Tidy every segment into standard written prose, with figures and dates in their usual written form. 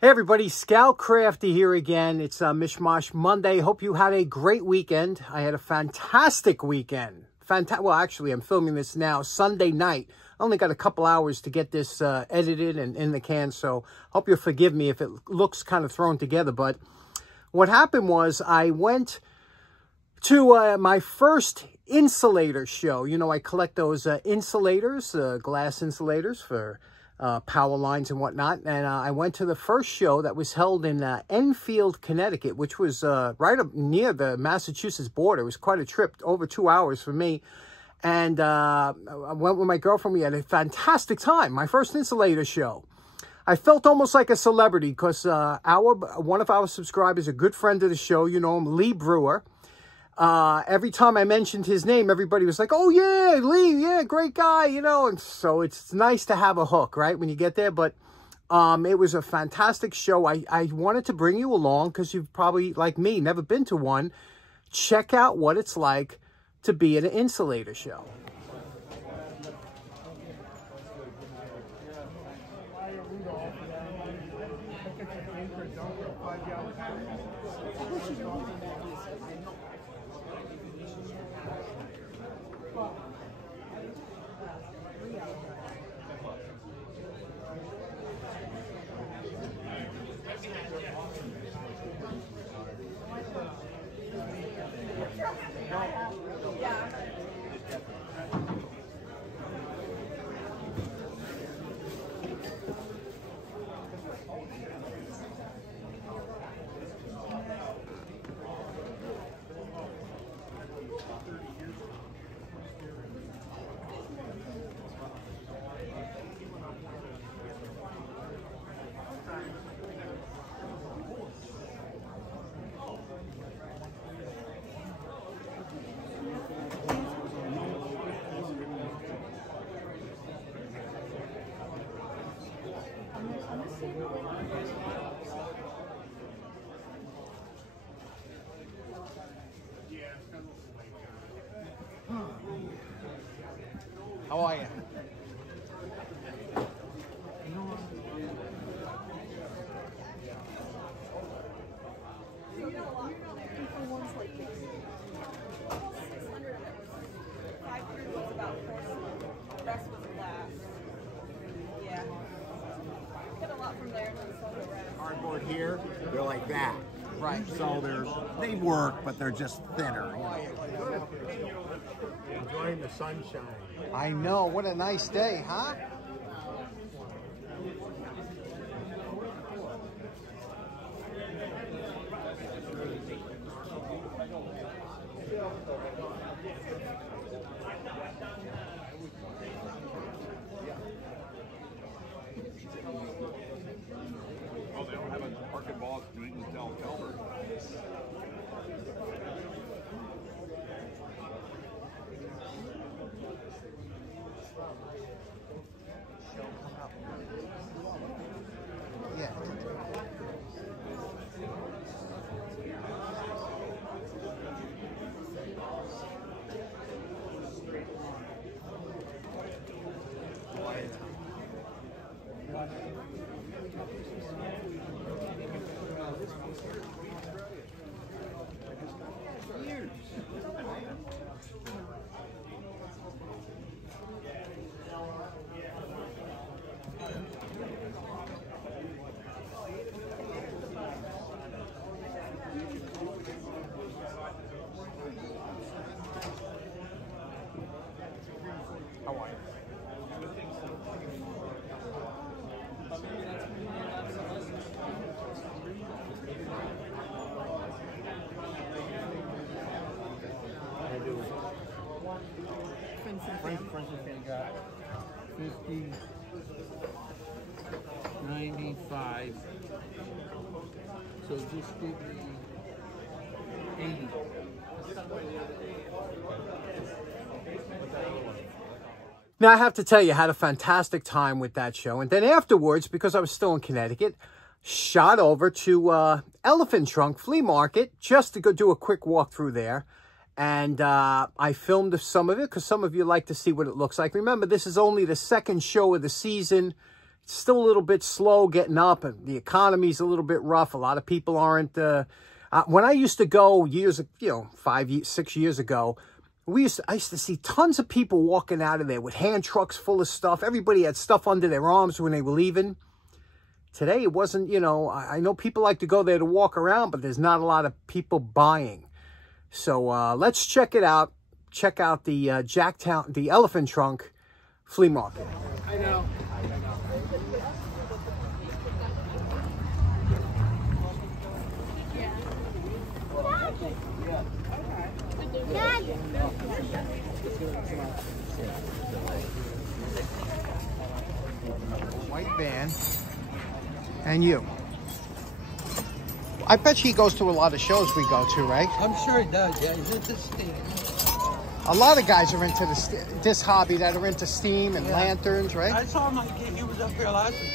Hey everybody, Scout Crafty here again. It's Mishmash Monday. Hope you had a great weekend. I had a fantastic weekend. Well, actually, I'm filming this now Sunday night. I only got a couple hours to get this edited and in the can, so hope you'll forgive me if it looks kind of thrown together. But what happened was I went to my first Insulator show. You know, I collect those insulators, glass insulators for power lines and whatnot. And I went to the first show that was held in Enfield, Connecticut, which was right up near the Massachusetts border. It was quite a trip, over 2 hours for me. And I went with my girlfriend. We had a fantastic time. My first Insulator show. I felt almost like a celebrity because one of our subscribers, a good friend of the show, you know him, Lee Brewer. Every time I mentioned his name, everybody was like, oh yeah, Lee, yeah, great guy, you know. And so it's nice to have a hook, right, when you get there. But it was a fantastic show. I wanted to bring you along because you've probably, like me, never been to one. Check out what it's like to be at an Insulator show. How are you? Cardboard here, they're like that. Right. So they work, but they're just thinner. You know. Enjoying the sunshine. I know. What a nice day, huh? Oh, they don't have a market ball so you can tell Calvert. Yeah. How are you? Friends and family got 50, 95. So just give me 80. Now, I have to tell you, I had a fantastic time with that show. And then afterwards, because I was still in Connecticut, shot over to Elephant Trunk Flea Market just to go do a quick walkthrough there. And I filmed some of it because some of you like to see what it looks like. Remember, this is only the second show of the season. It's still a little bit slow getting up, and the economy's a little bit rough. A lot of people aren't. When I used to go years, 6 years ago, I used to see tons of people walking out of there with hand trucks full of stuff. Everybody had stuff under their arms when they were leaving. Today, it wasn't, I know people like to go there to walk around, but there's not a lot of people buying. So let's check it out. Check out the the Elephant Trunk Flea Market. I know. White van. And you. I bet he goes to a lot of shows we go to, right? I'm sure he does, yeah. He's into steam. A lot of guys are into this hobby that are into steam and lanterns, right? I saw him, he was up here last week.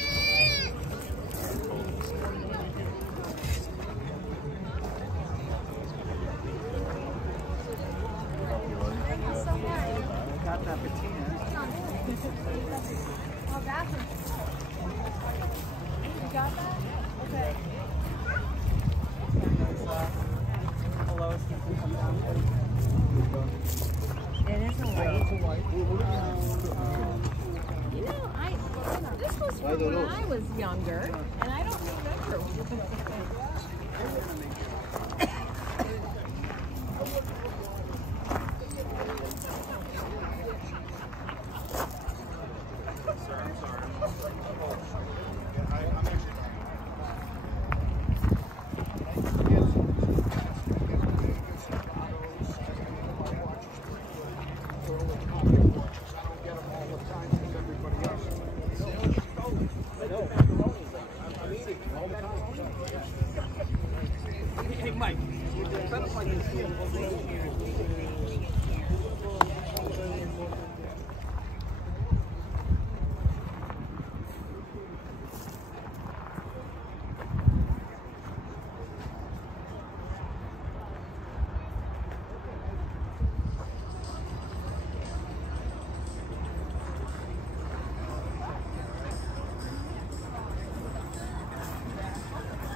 This was from when I was younger, and I don't remember. Hey, Mike.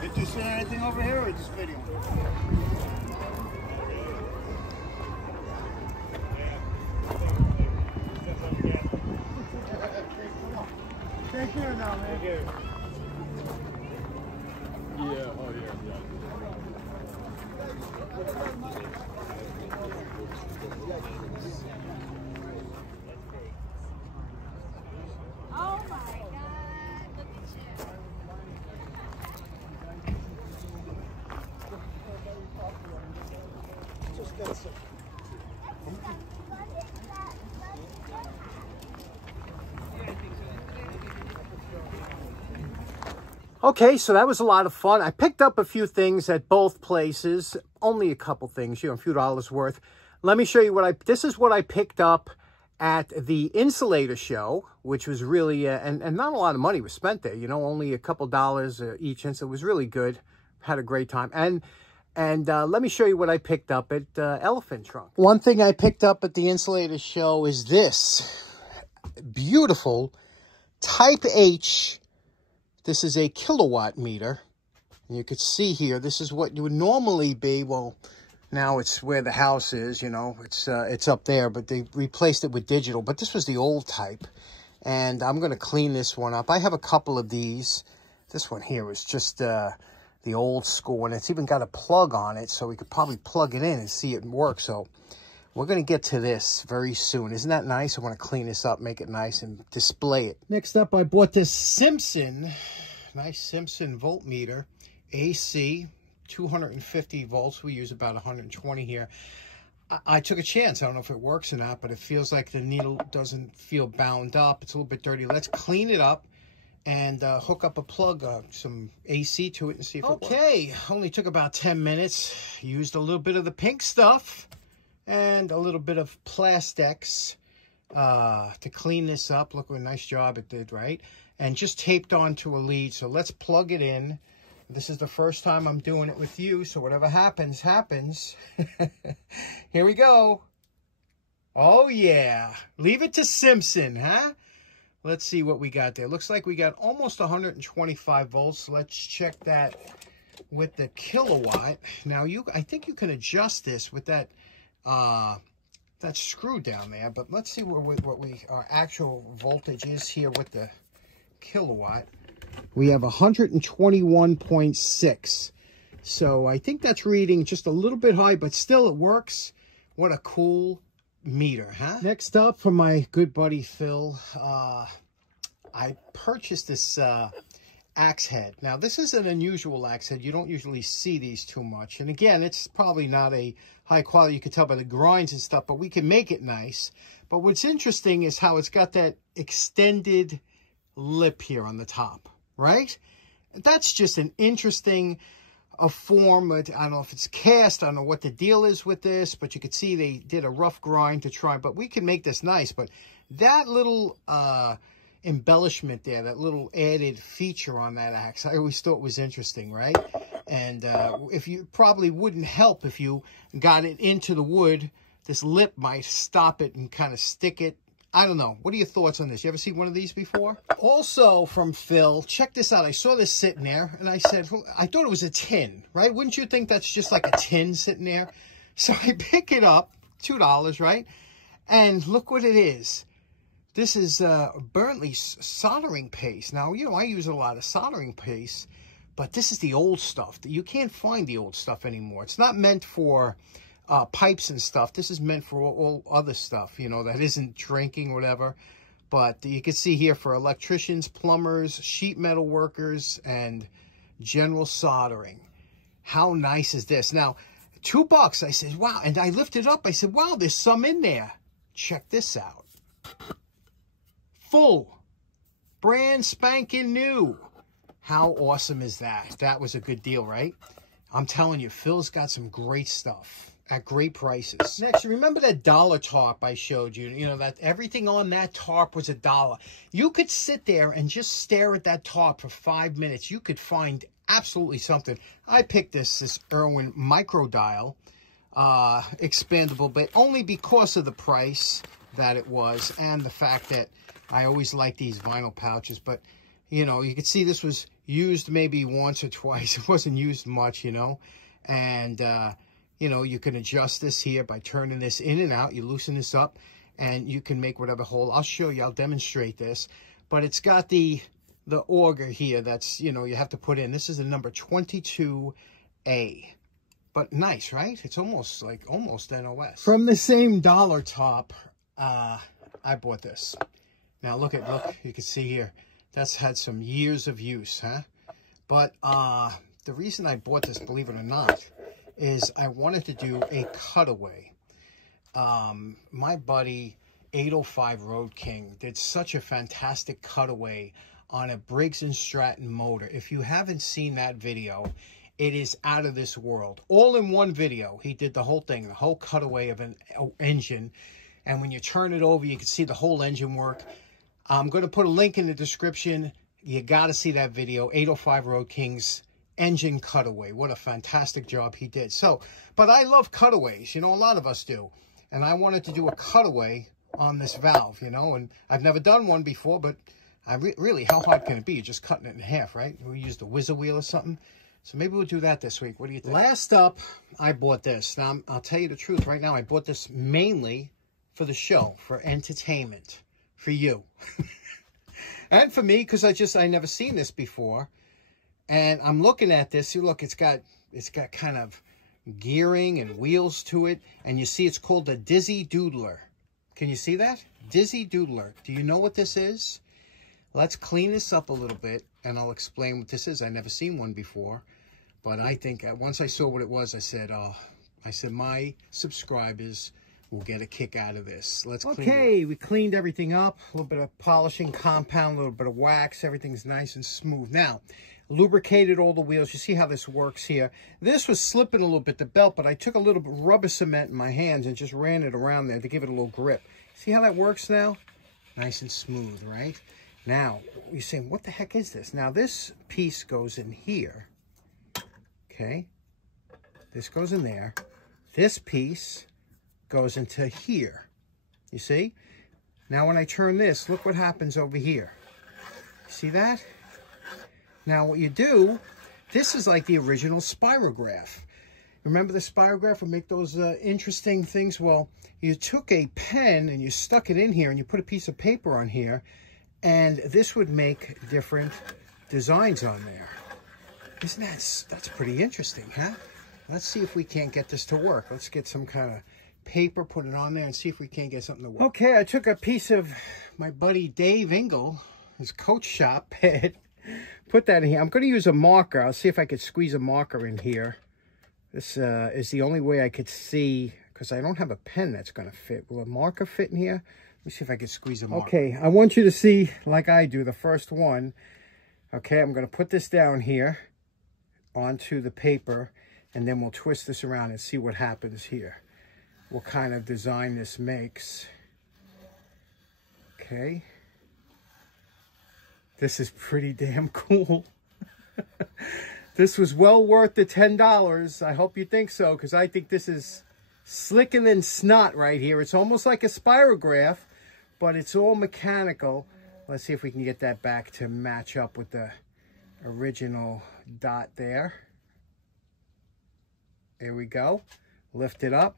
Did you see anything over here or just video? Take care now, man. Take care. Yeah, oh yeah. Oh my God, look at you. Just got some. Okay, so that was a lot of fun. I picked up a few things at both places. Only a couple things, a few dollars worth. Let me show you this is what I picked up at the Insulator show, which was really, and not a lot of money was spent there, only a couple dollars each. And so it was really good. Had a great time. And let me show you what I picked up at Elephant Trunk. One thing I picked up at the Insulator show is this beautiful Type H. This is a kilowatt meter. And you could see here, this is what you would normally be. Well, now it's where the house is, it's up there, but they replaced it with digital. But this was the old type. And I'm going to clean this one up. I have a couple of these. This one here is just the old school, and it's even got a plug on it, so we could probably plug it in and see it work. So we're going to get to this very soon. Isn't that nice? I want to clean this up, make it nice, and display it. Next up, I bought this nice Simpson voltmeter, AC, 250 volts. We use about 120 here. I took a chance. I don't know if it works or not, but it feels like the needle doesn't feel bound up. It's a little bit dirty. Let's clean it up and hook up a plug, some AC to it, and see if it works. Okay, only took about 10 minutes. Used a little bit of the pink stuff and a little bit of Plastex to clean this up. Look what a nice job it did, right? And just taped onto a lead. So let's plug it in. This is the first time I'm doing it with you, so whatever happens, happens. Here we go. Oh, yeah. Leave it to Simpson, huh? Let's see what we got there. Looks like we got almost 125 volts. Let's check that with the kilowatt. Now, I think you can adjust this with that that screw down there, but let's see what our actual voltage is here with the kilowatt. We have 121.6. So I think that's reading just a little bit high, but still it works. What a cool meter, huh? Next up, from my good buddy Phil, I purchased this axe head. Now, this is an unusual axe head. You don't usually see these too much. And again, it's probably not a high quality. You can tell by the grinds and stuff, but we can make it nice. But what's interesting is how it's got that extended lip here on the top, right? That's just an interesting form. I don't know if it's cast. I don't know what the deal is with this, but you could see they did a rough grind to try. But we can make this nice. But that little embellishment there, that little added feature on that axe, I always thought was interesting, right? And if you probably wouldn't help if you got it into the wood, this lip might stop it and kind of stick it. I don't know. What are your thoughts on this? You ever see one of these before? Also from Phil, check this out. I saw this sitting there, and I said, well, I thought it was a tin, right? Wouldn't you think that's just like a tin sitting there? So I pick it up, $2, right? And look what it is. This is Burnley soldering paste. Now, you know, I use a lot of soldering paste, but this is the old stuff. You can't find the old stuff anymore. It's not meant for pipes and stuff. This is meant for all other stuff, you know, that isn't drinking or whatever. But you can see here for electricians, plumbers, sheet metal workers, and general soldering. How nice is this? Now, $2. I said, wow. And I lifted it up. I said, wow, there's some in there. Check this out. Full. Brand spanking new. How awesome is that? That was a good deal, right? I'm telling you, Phil's got some great stuff at great prices. Next, remember that dollar tarp I showed you? You know, that everything on that tarp was $1. You could sit there and just stare at that tarp for 5 minutes. You could find absolutely something. I picked this Irwin micro dial, expandable, but only because of the price that it was and the fact that I always like these vinyl pouches. But, you know, you could see this was used maybe once or twice. It wasn't used much, you know. And, you know, you can adjust this here by turning this in and out. You loosen this up, and you can make whatever hole. I'll show you. I'll demonstrate this. But it's got the auger here that's, you know, you have to put in. This is the number 22A. But nice, right? It's almost NOS. From the same dollar top, I bought this. Now, look, you can see here. That's had some years of use, huh? But the reason I bought this, believe it or not, is I wanted to do a cutaway. My buddy 805 Road King did such a fantastic cutaway on a Briggs & Stratton motor. If you haven't seen that video, it is out of this world. All in one video, he did the whole thing, the whole cutaway of an engine. And when you turn it over, you can see the whole engine work. I'm going to put a link in the description. You got to see that video, 805 Road King's engine cutaway. What a fantastic job he did. So, but I love cutaways. You know, a lot of us do. And I wanted to do a cutaway on this valve, you know. And I've never done one before, but really, how hard can it be? You're just cutting it in half, right? We used a whizzer wheel or something. So maybe we'll do that this week. What do you think? Last up, I bought this. Now, I'll tell you the truth. Right now, I bought this mainly for the show, for entertainment, for you. And for me, because I never seen this before. And I'm looking at this. See, look, it's got kind of gearing and wheels to it. And you see it's called the Dizzy Doodler. Can you see that? Dizzy Doodler. Do you know what this is? Let's clean this up a little bit, and I'll explain what this is. I've never seen one before. But I think once I saw what it was, I said, my subscribers will get a kick out of this. Let's clean it up. Okay, we cleaned everything up. A little bit of polishing compound, a little bit of wax. Everything's nice and smooth. Now, lubricated all the wheels. You see how this works here. This was slipping a little bit, the belt, but I took a little bit of rubber cement in my hands and just ran it around there to give it a little grip. See how that works now? Nice and smooth, right? Now, you're saying, what the heck is this? Now, this piece goes in here. Okay? This goes in there. This piece goes into here. You see? Now when I turn this, look what happens over here. See that? Now what you do, this is like the original spirograph. Remember the spirograph would make those interesting things? Well, you took a pen and you stuck it in here and you put a piece of paper on here, and this would make different designs on there. Isn't that's pretty interesting, huh? Let's see if we can't get this to work. Let's get some kind of paper, put it on there, and see if we can't get something to work. Okay, I took a piece of my buddy Dave Engel, his Coach Shop pad, put that in here. I'm going to use a marker. I'll see if I could squeeze a marker in here. This is the only way I could see, because I don't have a pen that's going to fit. Will a marker fit in here? Let me see if I can squeeze a marker. Okay, I want you to see, like I do, the first one. Okay, I'm going to put this down here onto the paper, and then we'll twist this around and see what happens here. What kind of design this makes. Okay. This is pretty damn cool. This was well worth the $10. I hope you think so, because I think this is slicker than snot right here. It's almost like a spirograph, but it's all mechanical. Let's see if we can get that back to match up with the original dot there. There we go. Lift it up.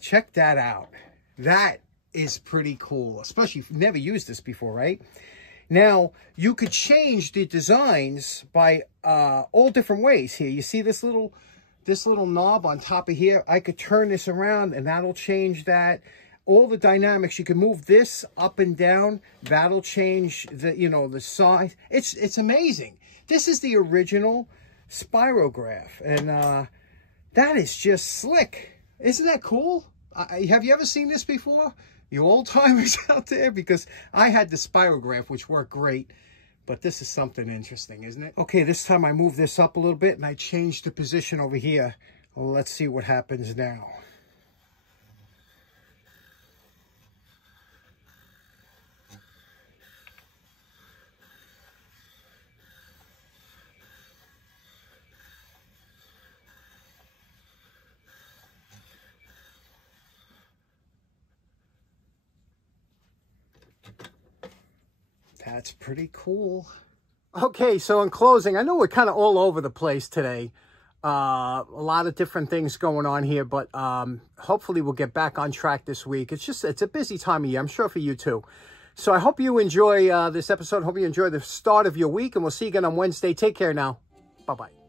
Check that out. That is pretty cool, especially if you've never used this before, right? Now, you could change the designs by all different ways here. You see this little knob on top of here? I could turn this around and that'll change that. All the dynamics, you can move this up and down. That'll change the, you know, the size. It's amazing. This is the original spirograph, and that is just slick. Isn't that cool? Have you ever seen this before? You old timers out there? Because I had the spirograph, which worked great, but this is something interesting, isn't it? Okay, this time I move this up a little bit and I changed the position over here. Well, let's see what happens now. That's pretty cool. Okay, so in closing, I know we're kind of all over the place today. A lot of different things going on here, but hopefully we'll get back on track this week. It's a busy time of year, I'm sure for you too. So I hope you enjoy this episode. Hope you enjoy the start of your week, and we'll see you again on Wednesday. Take care now. Bye-bye.